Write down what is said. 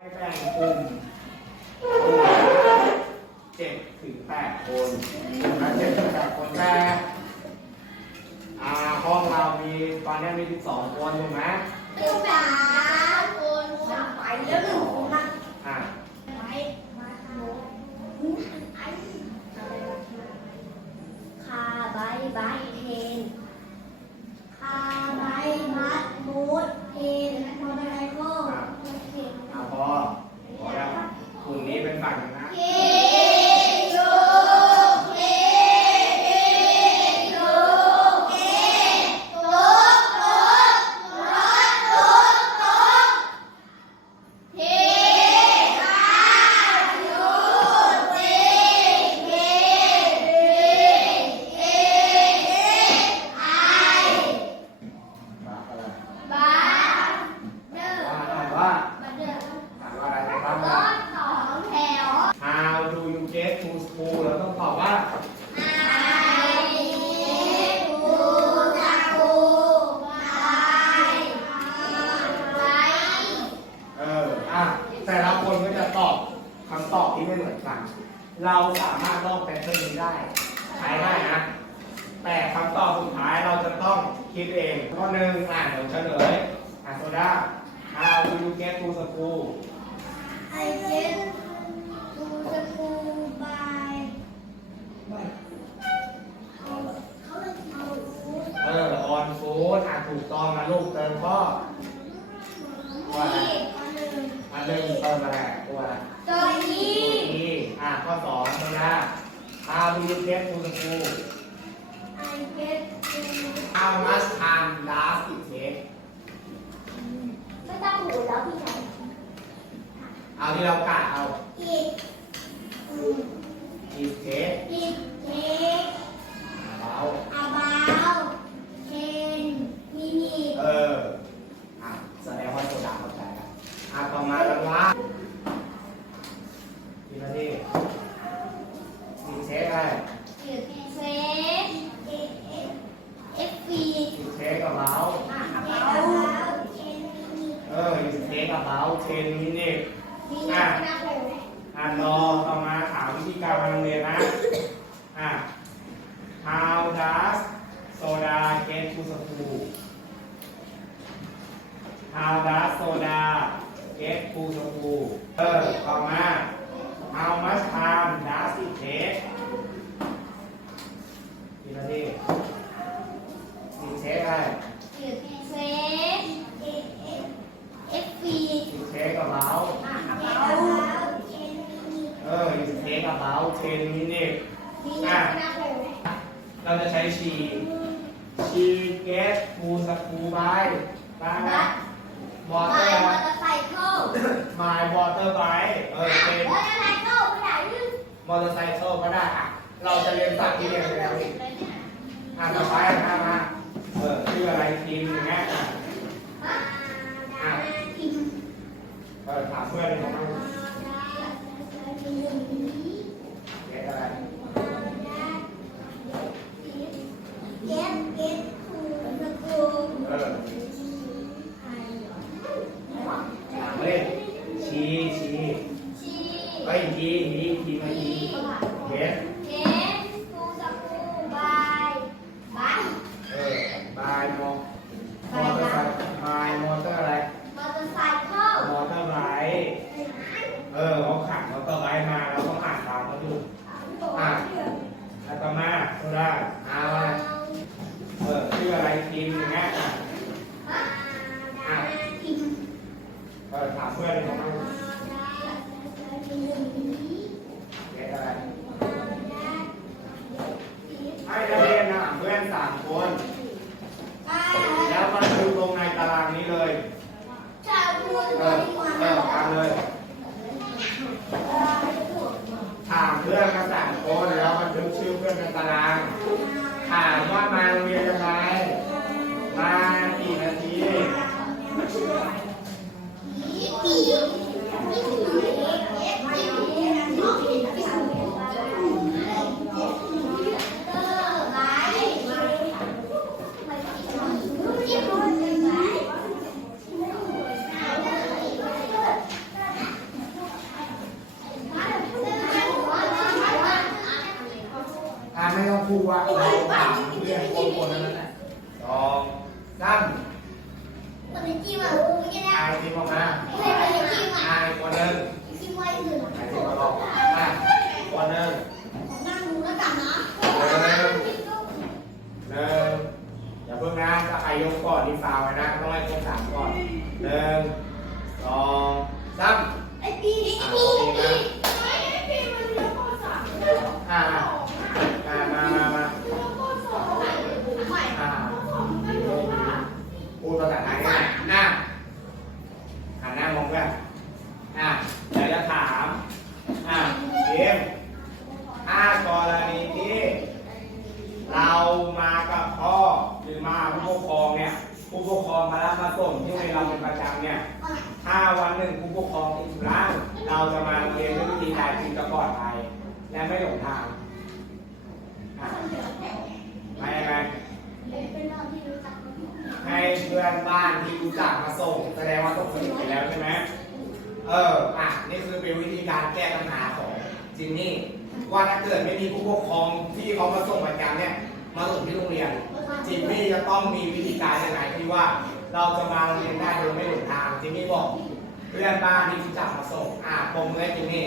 ให้แบ่งกลุ่มเจ็ดถึงแปดคนนะเจ็ดถึงแปดคนแต่อ่าห้องเรามีตอนนี้มีสิบสองคนถูกไหมหนึ่งสามคนสามไปแล้วหนึ่งคนนะ อ่า ไปมาโนไอ้อะไรวะคาใบใบเทนคาใบมัดมูดเทนมอเตอร์ไซค์เทน อ่าพอพอแล้วกลุ่มนี้เป็นฝั่งหนึ่งนะ เฮโยเฮโยเฮโตโตโตโตโตเฮอาโยเฮเฮเฮเฮไอ ว่าอะไร บาเดอร์ ว่าอะไรว่า บาเดอร์ ถามว่าอะไรไปบ้าง ร ล่ะ ถสองแถว How do you get to school เราต้องตอบว่า เออ อะ แต่ละคนก็จะตอบคำตอบที่ไม่เหมือนกัน เราสามารถลอกแพทเทิร์นนี้ได้ใช้ได้นะ แต่คำตอบสุดท้ายเราจะต้องคิดเอง ข้อหนึ่งอ่านเดี๋ยวเฉลยอะโซดา How do you get to school เออ on foot อะถูกต้องนะลูกเติมข้อตัวอะไรอันหนึ่งเติมอะไรตัวอะไรตัวอีอะ ข้อสองโซดา How do you get to school How much time does it take ไม่ต้องหูแล้วพี่ชายเอาที่เรากะเอา อีก it take อีกเทคเรา about ten minutes เออ อะ แสดงว่าโซดาเข้าใจแล้วอะต่อมาแล้วว่ากี่นาที take about 10 minutes มีนักนักเลยไหมอะรอต่อมาถามวิธีการมาโรงเรียนนะ อะ how does soda get to school how does soda get to school เออต่อมา how much time does it take กี่นาทีสิเช็คอะไร เซฟเอเอฟฟี สิเช็คกับเรา อะ about ten minutes เออ it take about 10 minutes มีนักนักเลยไหม ช้ชี she get to school by บ้างนะ by water motorcycle my water bike เออเป็น motorcycle ไม่ได้ยืดมอเตอร์ไซค์ก็ได้อะเราจะเรียนสัตว์ที่เรียนไปแล้วอีกอะต่อไปอะมาเออชื่ออะไรทีมอย่างเงี้ยอะอ่าทีมเออถามเพื่อนเลยนะเรียนอะไร คิมอย่างเงี้ยอะอะเอถามเพื่อนเลยนะเยอะไรให้นักเรียนถามเพื่อนสามคน แล้วมาดูตรงในตารางนี้เลยเออเออทำเลย ถามเพื่อนกันสามคนแล้วมันทึกชื่อเพื่อนในตาราง ถามว่ามาโรงเรียนอะไร ไม่ต้องพูดว่า บอกมายไปกินอะอ่าอีกคนหนึ่งกินไว้อื่นใครที่มาบอกอะคนหนึ่งนั่งดูแล้วกันนะหนึ่งอย่าเพิ่งนะถ้าใครยกก่อนนี่ฟาวไว้นะต้องให้ครบสามก่อนหนึ่งสองสาม ไอ้ปีไอ้ปีไอ้ปีมันเลี้ยงพ่อสาม อ่ามามามามา เลี้ยงพ่อสองใหม่ อ่า พ่อมันก็รู้ว่า พูดภาษาไทยง่ายหน้าหันหน้ามองเพื่อนอะเดี๋ยวจะถามอะเกมถ้ากรณีที่เรามากับพ่อหรือมาผู้ปกครองเนี่ยผู้ปกครองมารับมาส่งที่โรงเรียนเราเป็นประจำเนี่ยถ้าวันหนึ่งผู้ปกครองติดธุระเราจะมาเรียนด้วยวิธีการกินกระปลอดภัยและไม่หลงทางไปไงเป็นเราที่รู้จักกันให้เพื่อนบ้านที่รู้จักมาส่งแสดงว่าต้องสนิทกันแล้วใช่ไหมเอออะนี่คือเป็นวิธีการแก้ปัญหาของจินนี่ ว่าถ้าเกิดไม่มีผู้ปกครองที่เขามาส่งประจำเนี่ยมาส่งที่โรงเรียนจิมมี่จะต้องมีวิธีการยังไงที่ว่าเราจะมาโรงเรียนได้โดยไม่หลงทางจิมมี่บอกเพื่อนบ้านที่รู้จักมาส่งอ่าผมเลยจิมมี่